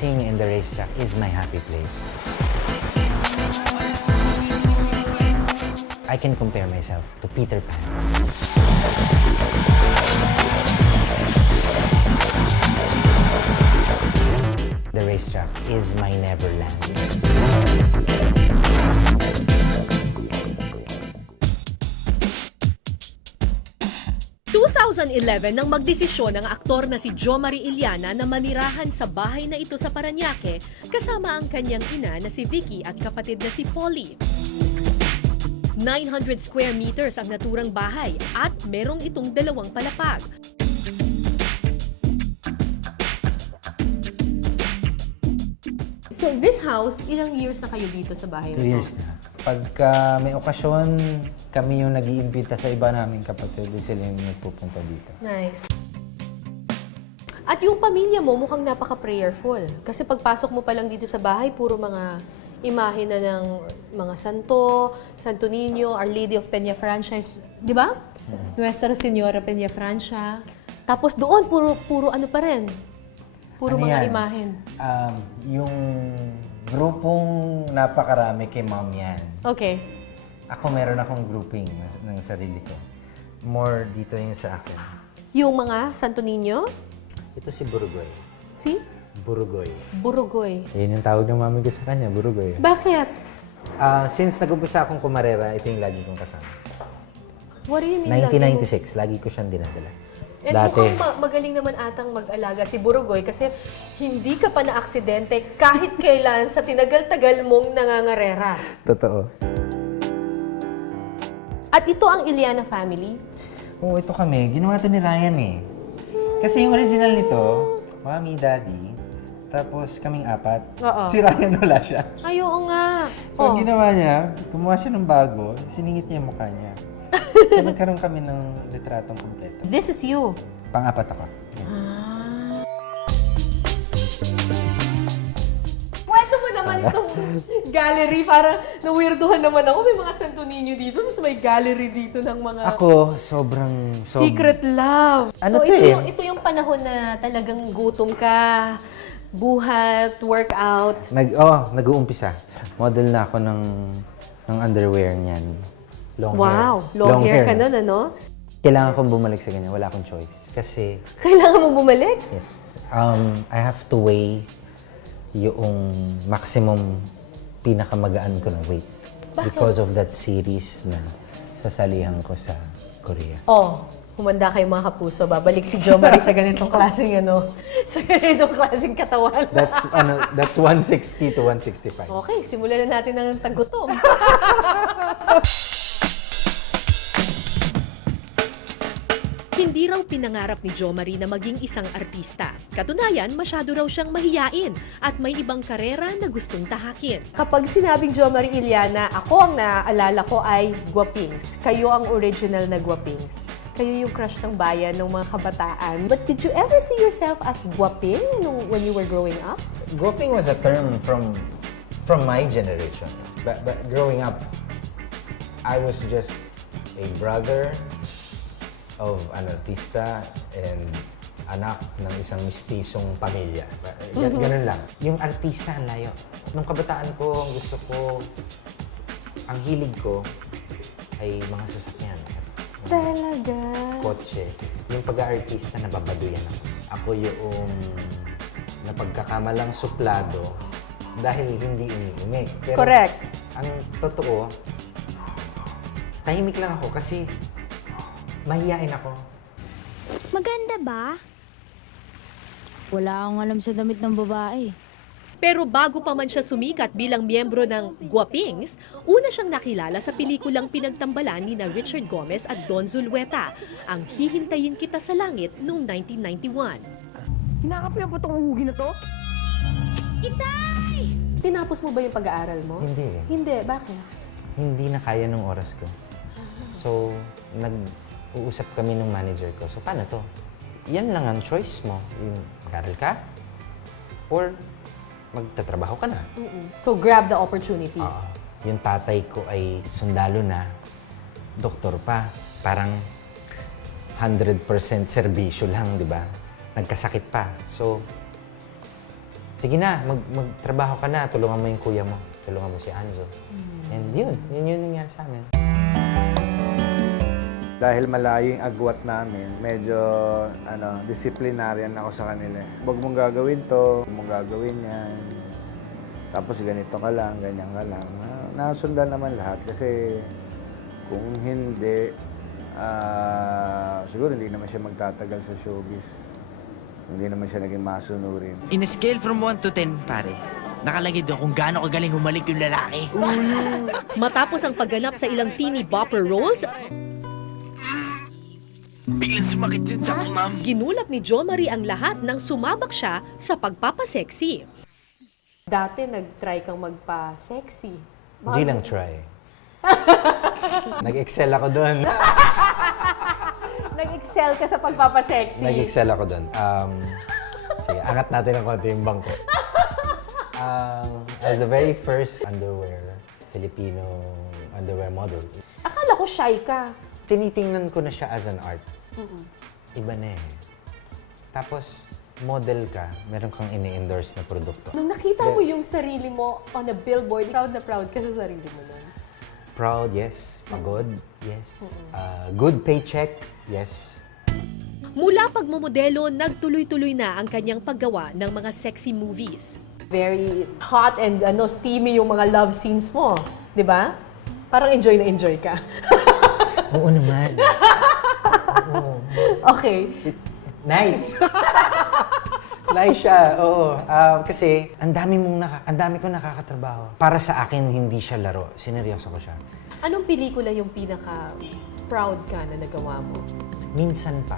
racing and the racetrack is my happy place. I can compare myself to Peter Pan. The racetrack is my Neverland. 2011 nang magdesisyon ang aktor na si Jo Marie Iliana na manirahan sa bahay na ito sa Parañaque kasama ang kanyang ina na si Vicky at kapatid na si Polly. 900 square meters ang naturang bahay at merong itong dalawang palapag. So this house, ilang years na kayo dito sa bahay na 2 years na. Pagka may okasyon, kami yung nag-iimbita sa iba naming kapatid, sila yung nagpupunta dito. Nice. At yung pamilya mo mukhang napaka-prayerful. Kasi pagpasok mo pa lang dito sa bahay, puro mga imahe na ng mga santo, Santo Niño, Our Lady of Peñafrancia, di ba? Nuestra Señora Peñafrancia. Tapos doon, puro ano pa rin? Puro Ano mga yan? imahen. Yung grupong napakarami kay mom yan. Okay. Ako meron akong grouping ng sarili ko. More dito yung sa akin. Yung mga Santo Niño, Ito si Burugoy. si Burugoy. Burugoy. Yun yung tawag ng mami ko sa kanya, Burugoy. Bakit? Since nag-umpisa akong kumarera, ito yung lagi kong kasama. What do you mean? lagi mo- 1996, lagi ko siyang dinadala. And mukhang magaling naman atang mag-alaga si Burugoy kasi hindi ka pa na-aksidente kahit kailan sa tinagal-tagal mong nangangarera. Totoo. At ito ang Iliana family. Oo, ito kami. Ginawa to ni Ryan eh. Kasi yung original nito, Mami, Daddy, tapos kaming apat. Oo. Si Ryan wala siya. Ay, oo nga. So, ang ginawa niya, gumawa siya ng bago, siningit niya yung mukha niya. So, nagkaroon kami ng litratong kompleto. This is you. Pang-apat ako. Kwento mo naman itong gallery. Para na-weirdohan naman ako. May mga Santo Niño dito. Tapos may gallery dito ng mga Ako, sobrang... secret love. Ano so, to eh? ito yung panahon na talagang gutom ka, buhat, workout. Nag-uumpisa. Model na ako ng underwear niyan. Long Wow, hair. long hair ka na. nun, ano? Kailangan kong bumalik sa ganyan. Wala akong choice. Kasi, Kailangan mo bumalik? yes, I have to weigh yung maximum pinakamagaan ko na weight. Bakit? Because of that series na sasalihan ko sa Korea. Oh, humanda kayo mga kapuso. Babalik si Jo Marie sa ganitong klaseng sa ganitong klaseng katawan. That's 160 to 165. Okay, simulan na natin ang tagutom. Hindi raw pinangarap ni Jo Marie na maging isang artista. Katunayan, masyado raw siyang mahiyain at may ibang karera na gustong tahakin. Kapag sinabing Jo Marie Iliana, ako ang naaalala ko ay Guapings. Kayo ang original na Guapings. Kayo yung crush ng bayan ng mga kabataan. But did you ever see yourself as Guaping when you were growing up? Guaping was a term from my generation. But growing up, I was just a brother of an artista and anak ng isang mistisong pamilya. Ganun lang. Yung artista, ang layo. Nung kabataan ko, ang gusto ko, ang hilig ko ay mga sasakyan. Talaga? Kotse. Yung pag-aartista, nababaduyan ako. Ako yung napagkakamalang suplado dahil hindi umiimi. Pero Correct. ang totoo, tahimik lang ako kasi mahihain ako. Maganda ba? Wala akong alam sa damit ng babae. Pero bago pa man siya sumikat bilang miyembro ng Guapings, una siyang nakilala sa pelikulang pinagtambalan ni na Richard Gomez at Don Zulueta, ang Hihintayin Kita sa Langit noong 1991. Hinakap mo ba itong uhugi na to? Tinapos mo ba yung pag-aaral mo? Hindi eh. Hindi, bakit? Hindi na kaya ng oras ko. So, nag-uusap kami ng manager ko. So, paano to? Yan lang ang choice mo. Yung mag-aral ka or magtatrabaho ka na. So grab the opportunity. Yung tatay ko ay sundalo na, doktor pa. Parang 100% serbisyo lang, di ba? Nagkasakit pa. So, sige na, magtrabaho ka na, tulungan mo yung kuya mo, tulungan mo si Anjo. And yun yung nangyari sa amin. Dahil malayo yung agwat namin, medyo disciplinarian ako sa kanila. Huwag mong gagawin to, huwag mong gagawin yan. Tapos ganito ka lang, ganyan ka lang. Nasundan naman lahat kasi kung hindi, siguro hindi naman siya magtatagal sa showbiz. Hindi naman siya naging masunurin. In a scale from 1 to 10, pare, nakalagay doon kung gaano kagaling humalik yung lalaki. Matapos ang pagganap sa ilang teeny bopper roles, Biglang sumakit yun sa ma'am. ginulat ni Jo Marie ang lahat nang sumabak siya sa pagpapasexy. Dati nag-try kang magpa-sexy. Hindi lang try. Nag-excel ako doon. Nag-excel ka sa pagpapasexy. Nag-excel ako doon. Sige, angat natin ang konti yung bangko. As the very first Filipino underwear model, Akala ko shy ka. tinitingnan ko na siya as an art. Iba na eh. Tapos, model ka, meron kang ini-endorse na produkto. Nung nakita mo yung sarili mo on a billboard, proud ka sa sarili mo nun. Proud, yes. Pagod, yes. Good paycheck, yes. Mula pagmomodelo, nagtuloy-tuloy na ang kanyang paggawa ng mga sexy movies. Very hot and steamy yung mga love scenes mo, di ba? Parang enjoy na enjoy ka. Oo naman. Okay. Nice! Nice siya, oo. Kasi ang dami kong nakakatrabaho. Para sa akin, hindi siya laro. Sineryoso ko siya. Anong pelikula yung pinaka-proud ka na nagawa mo? Minsan pa.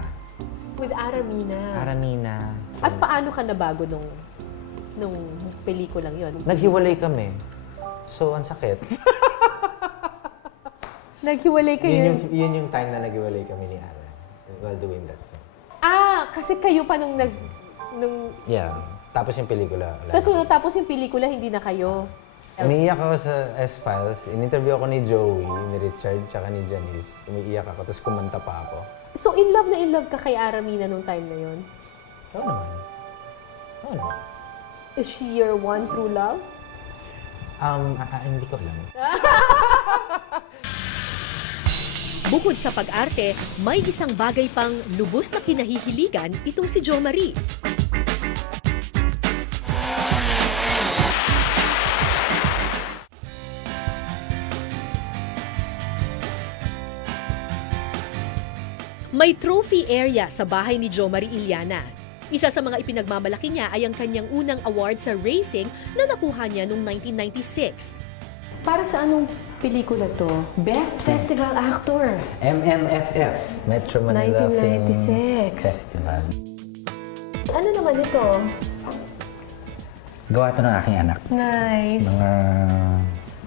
With Aramina. Aramina. At paano ka nabago nung pelikulang yon? Naghiwalay kami. So, ang sakit. Naghiwalay kayo? Yun yung time na naghiwalay kami ni Ara while doing that film. Kasi kayo pa nung Yeah. Tapos yung pelikula. wala na. Tapos yung pelikula, hindi na kayo. Umiiyak ako sa S-Files. In-interview ako ni Joey, ni Richard, tsaka ni Janice. Umiiyak ako, tapos kumanta pa ako. So, in love ka kay Aramina nung time na yon? Oo naman. Oo naman. Is she your one true love? Hindi ko alam. Bukod sa pag-arte, may isang bagay pang lubos na kinahihiligan itong si Jo Marie. May trophy area sa bahay ni Jo Marie Iliana. Isa sa mga ipinagmamalaki niya ay ang kanyang unang award sa racing na nakuha niya noong 1996. Para sa anong pelikula to? Best Festival Actor. MMFF, Metro Manila Film 1996. Festival. Ano naman ito? Gawa ito ng aking anak. Nice. Mga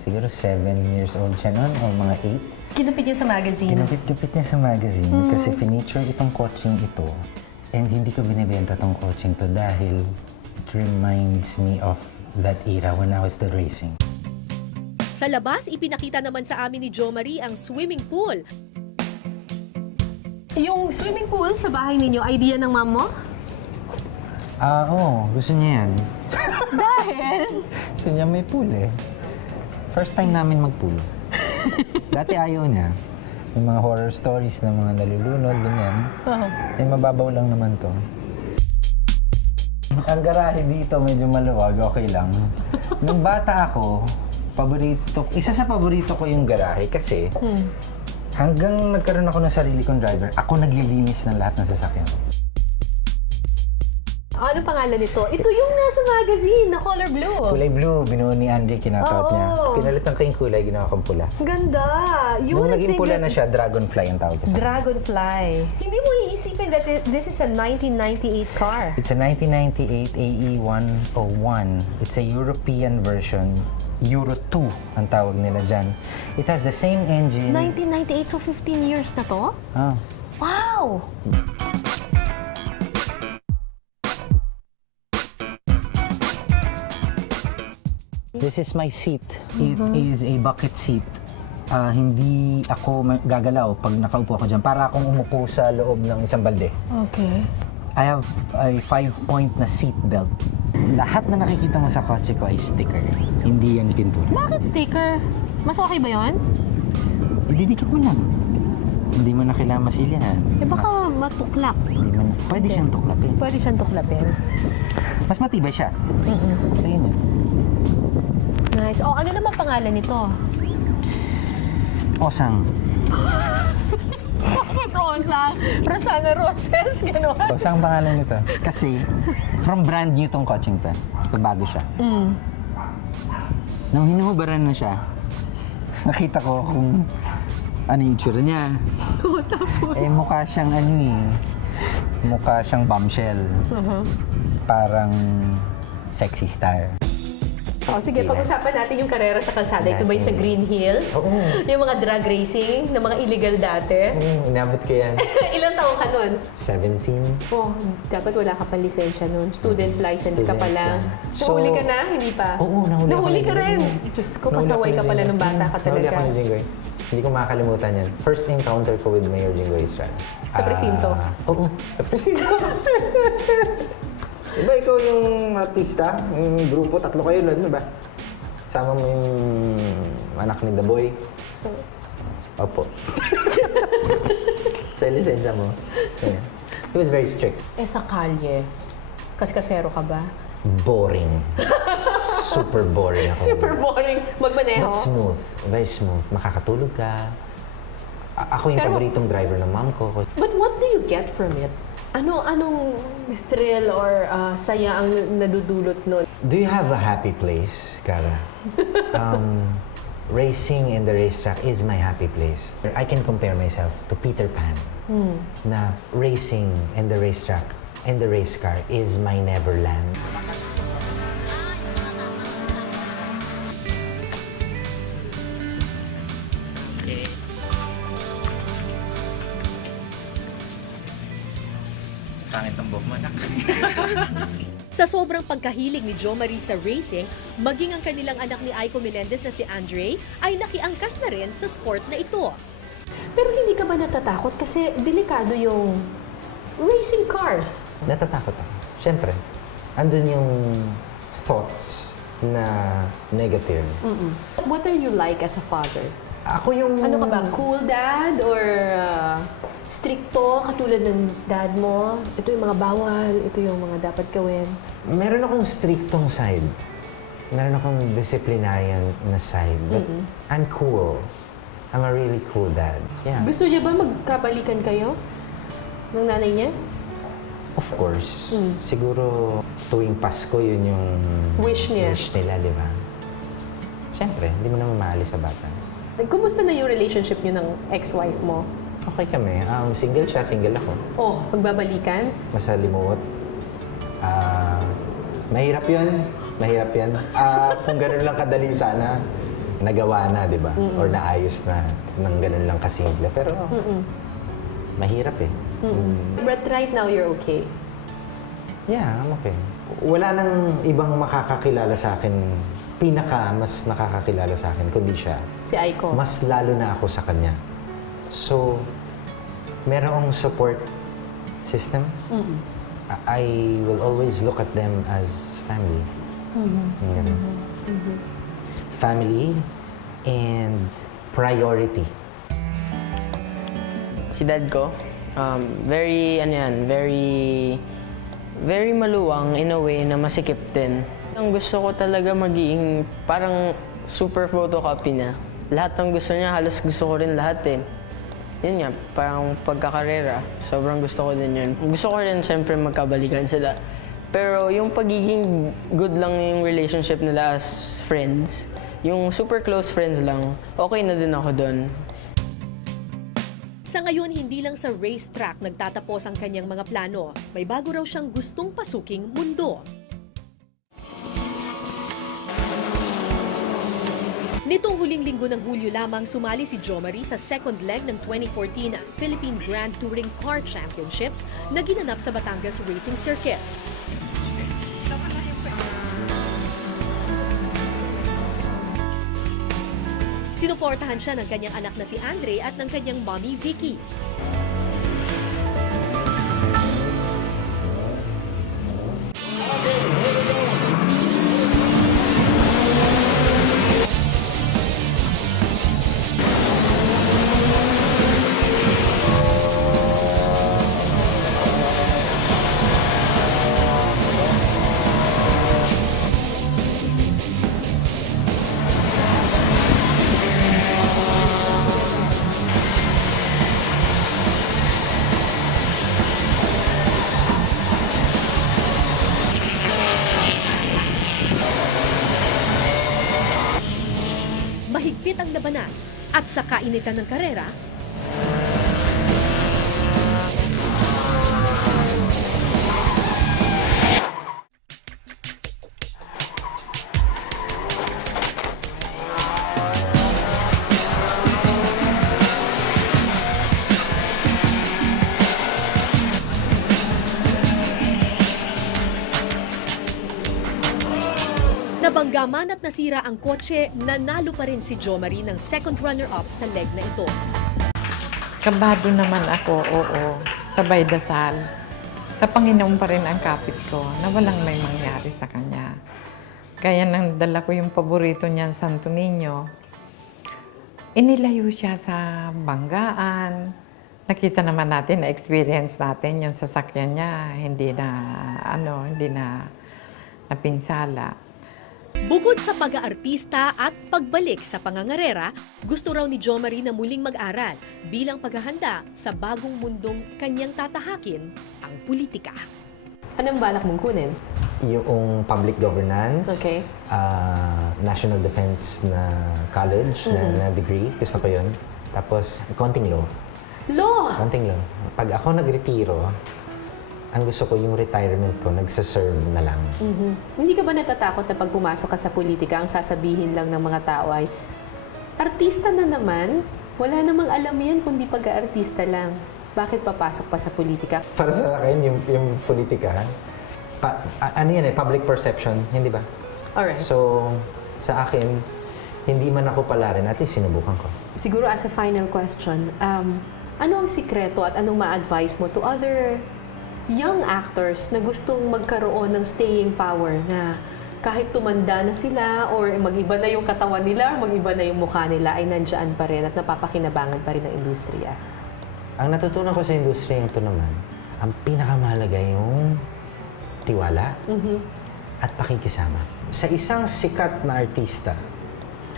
siguro 7 years old siya noon o mga 8. Kinupit niya sa magazine. Kinupit niya sa magazine kasi feature itong coaching ito. And hindi ko binibenta itong coaching to dahil it reminds me of that era when I was still racing. Sa labas, ipinakita naman sa amin ni Jo Marie ang swimming pool. Yung swimming pool sa bahay ninyo, idea ng mom mo? Oo, gusto niya yan. Dahil? Gusto niya may pool eh. First time namin mag-pool. Dati ayaw niya. May mga horror stories na mga nalulunod, ganyan. Eh, mababaw lang naman to. Ang garahe dito medyo maluwag, okay lang. Nung bata ako, isa sa paborito ko yung garahe kasi hanggang nagkaroon ako ng sarili kong driver, ako naglilinis ng lahat ng sasakyan ko. Ano pangalan nito? Ito yung nasa magazine na color blue. Kulay blue, binuo ni Andre, kinatot niya. Oo. Pinalitan ko yung kulay, ginawa kong pula. Ganda! Nung naging pula na siya, dragonfly ang tawag ko sa Dragonfly. Hindi mo iisipin that this is a 1998 car. It's a 1998 AE101. It's a European version. Euro 2 ang tawag nila dyan. It has the same engine. 1998, so 15 years na to? Ah. Wow! This is my seat. It is a bucket seat. Hindi ako gagalaw pag nakaupo ako dyan. Para akong umupo sa loob ng isang balde. Okay. I have a 5-point na seat belt. Lahat na nakikita mo sa kotse ko ay sticker. Hindi yan pintura. Bakit sticker? Mas okay ba yon? Ididikit mo lang. Hindi mo na kailangan masilyahan. Eh baka matuklap. Hindi mo na. Pwede siyang tuklapin. Pwede siyang tuklapin. Mas matibay siya. Ayun yun. Nice. Oh, ano naman pangalan nito? Osang. Bakit Osang? Rosana Roses, gano'n? Osang pangalan nito. Kasi, from brand new tong coaching to. So, bago siya. Nung hinuhubaran na siya, nakita ko kung ano yung itsura niya. Eh, mukha siyang mukha siyang bombshell. Parang sexy star. Oh, sige, pag-usapan natin yung karera sa kalsada. Ito ba yung sa Green Hills? Oo. Yung mga drag racing na mga illegal dati? Inabot ko yan. Ilang taong ka nun? 17. Oh, dapat wala ka pa lisensya nun. Student license ka pa Student lang. lang. So- Nahuli ka na? Hindi pa? Oo, nahuli ako Nahuli na ka rin. Jinggoy. Diyos ko, pasaway ka pala ng bata ka Nahuli talaga. ako ng Jinggoy. Hindi ko makakalimutan yan. First encounter ko with Mayor Jinggoy Estrada. Sa presinto? Oo, sa presinto. Diba ikaw yung artista, yung grupo, 3 kayo nun, diba? Sama mo yung anak ni The Boy. Opo. Sa lisensya mo. Yeah. He was very strict. Eh, sa kalye, kaskasero ka ba? Boring. Super boring ako. Super boring. Magmaneho? But smooth. Very smooth. Makakatulog ka. Ako yung Pero- paboritong driver ng mom ko. But what do you get from it? Anong thrill or saya ang nadudulot nun? Do you have a happy place, Cara? Racing in the racetrack is my happy place. I can compare myself to Peter Pan. Na racing in the racetrack and the race car is my Neverland. Pangit ang buhok mo, anak. Sa sobrang pagkahilig ni Jo Marie sa racing, maging ang kanilang anak ni Aiko Melendez na si Andre ay nakiangkas na rin sa sport na ito. Pero hindi ka ba natatakot kasi delikado yung racing cars? Natatakot ako. Siyempre, andun yung thoughts na negative. What are you like as a father? Ako yung... Ano ka ba? Cool dad or stricto katulad ng dad mo? Ito yung mga bawal, ito yung mga dapat gawin. Meron akong strictong side. Meron akong disciplinarian na side. But I'm cool. I'm a really cool dad. Yeah. Gusto niya ba magkabalikan kayo? Ng nanay niya? Of course. Siguro tuwing Pasko yun yung Wish niya. wish nila, di ba? Siyempre, hindi mo naman maalis sa bata. Kumusta na yung relationship niyo ng ex-wife mo? Okay kami. Single siya, single ako. Oh, magbabalikan? Masalimuot. Mahirap yun. Mahirap yan. Kung ganun lang kadali sana, nagawa na, di ba? Or naayos na ng ganun lang kasimple. Pero mahirap eh. But right now, you're okay. Yeah, I'm okay. Wala nang ibang makakakilala sa akin, mas nakakakilala sa akin, kundi siya. Si Aiko. Mas lalo na ako sa kanya. So, merong support system. I will always look at them as family. Ganun. Family and priority. Si dad ko, very maluwang in a way na masikip din. Ang gusto ko talaga maging parang super photocopy na. Lahat ng gusto niya, halos gusto ko rin lahat eh. Yun nga, parang pagkakarera, sobrang gusto ko din yun. Gusto ko rin siyempre magkabalikan sila. Pero yung pagiging good lang yung relationship nila as friends, yung super close friends lang, okay na din ako doon. Sa ngayon, hindi lang sa racetrack nagtatapos ang kanyang mga plano. May bago raw siyang gustong pasuking mundo. Nitong huling linggo ng Hulyo lamang sumali si Jo Marie sa second leg ng 2014 Philippine Grand Touring Car Championships na ginanap sa Batangas Racing Circuit. Sinuportahan siya ng kanyang anak na si Andre at ng kanyang mommy Vicky. labanan. At sa kainitan ng karera, nabangga man at nasira ang kotse, nanalo pa rin si Jo Marie ng second runner-up sa leg na ito. Kabado naman ako, oo. Sabay dasal. Sa Panginoon pa rin ang kapit ko na walang may mangyari sa kanya. Kaya nang dala ko yung paborito niyan, Santo Niño, inilayo siya sa banggaan. Nakita naman natin, na-experience natin yung sasakyan niya, hindi na napinsala. Bukod sa pag-aartista at pagbalik sa pangangarera, gusto raw ni Jo Marie na muling mag-aral bilang paghahanda sa bagong mundong kanyang tatahakin, ang politika. Anong balak mong kunin? Yung public governance, Okay. National Defense na college, na degree, gusto ko yun. Tapos, konting law. Law! Konting law. Pag ako nagretiro, ang gusto ko yung retirement ko, nagsaserve na lang. Hindi ka ba natatakot na pag pumasok ka sa politika, ang sasabihin lang ng mga tao ay, artista na naman? Wala namang alam yan kundi pag-aartista lang. Bakit papasok pa sa politika? Para sa akin, yung politika, ano yan public perception, hindi ba? Alright. So, sa akin, hindi man ako pala rin, at least sinubukan ko. Siguro as a final question, ano ang sikreto at anong ma-advise mo to other young actors na gustong magkaroon ng staying power na kahit tumanda na sila or mag-iba na yung katawan nila or mag-iba na yung mukha nila ay nandiyan pa rin at napapakinabangan pa rin ng industriya? Ang natutunan ko sa industriya ito naman, ang pinakamahalaga yung tiwala at pakikisama. Sa isang sikat na artista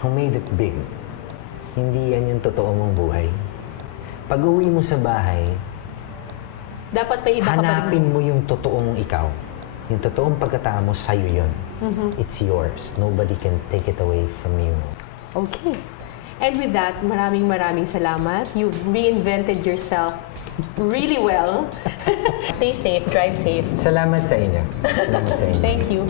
who made it big, hindi yan yung totoo mong buhay. Pag-uwi mo sa bahay, Dapat may iba ka pa rin. hanapin mo yung totoong ikaw. Yung totoong pagkatao mo, sa'yo yun. It's yours. Nobody can take it away from you. Okay. And with that, maraming salamat. You've reinvented yourself really well. Stay safe, drive safe. Salamat sa inyo. Salamat sa inyo. Thank you.